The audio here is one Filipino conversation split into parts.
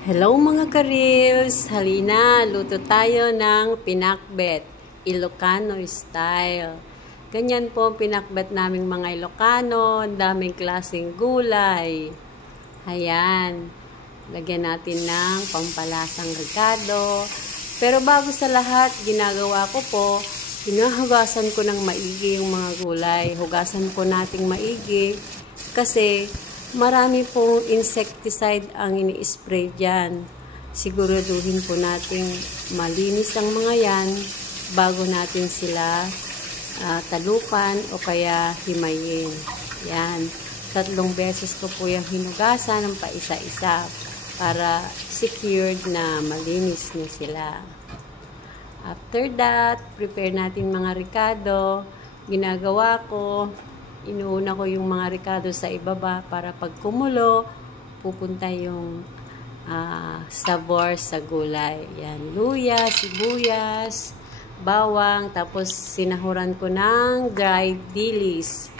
Hello mga ka-reels! Halina, luto tayo ng pinakbet, Ilocano style. Ganyan po ang pinakbet naming mga Ilocano, ang daming klaseng gulay. Ayan, lagyan natin ng pampalasang ricado. Pero bago sa lahat, ginagawa ko po, hinahugasan ko ng maigi yung mga gulay. Hugasan po nating maigi kasi marami pong insecticide ang ini-spray dyan. Siguraduhin po natin malinis ang mga yan bago natin sila talupan o kaya himayin. Yan. 3 beses ko po yung hinugasan ng paisa-isa para secured na malinis na sila. After that, prepare natin mga ricado. Ginagawa ko, inuuna ko yung mga ricado sa ibaba para pag kumulo, pupunta yung sabor sa gulay. Yan, luya, sibuyas, bawang, tapos sinahuran ko ng dried dilis.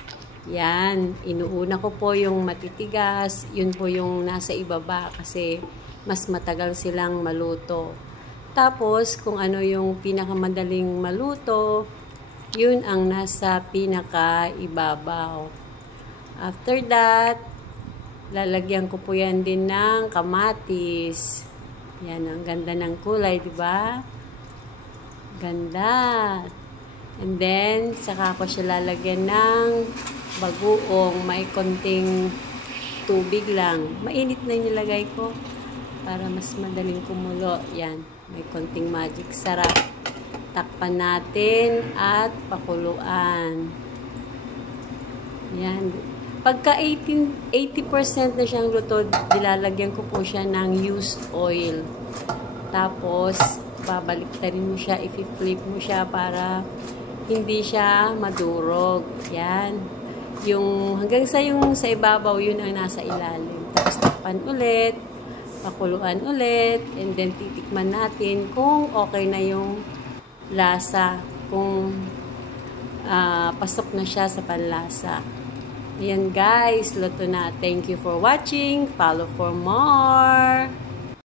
Yan, inuuna ko po yung matitigas, yun po yung nasa ibaba kasi mas matagal silang maluto. Tapos, kung ano yung pinakamadaling maluto, yun ang nasa pinaka-ibabaw. After that, lalagyan ko po yan din ng kamatis. Yan, ang ganda ng kulay, di ba? Ganda. And then, saka ko siya lalagyan ng bagoong. May konting tubig lang. Mainit na yung nilagay ko para mas madaling kumulo. Yan, may konting magic sarap. Takpan natin at pakuluan. Yan. Pagka 80% na siyang luto, dilalagyan ko po siya ng used oil. Tapos, babaliktarin mo siya, i-flip mo siya para hindi siya madurog. Yan. Yung hanggang sa ibabaw, yun ang nasa ilalim. Tapos, takpan ulit, pakuluan ulit, and then titikman natin kung okay na yung lasa, kung pasok na siya sa panlasa. Ayan guys, luto na. Thank you for watching. Follow for more.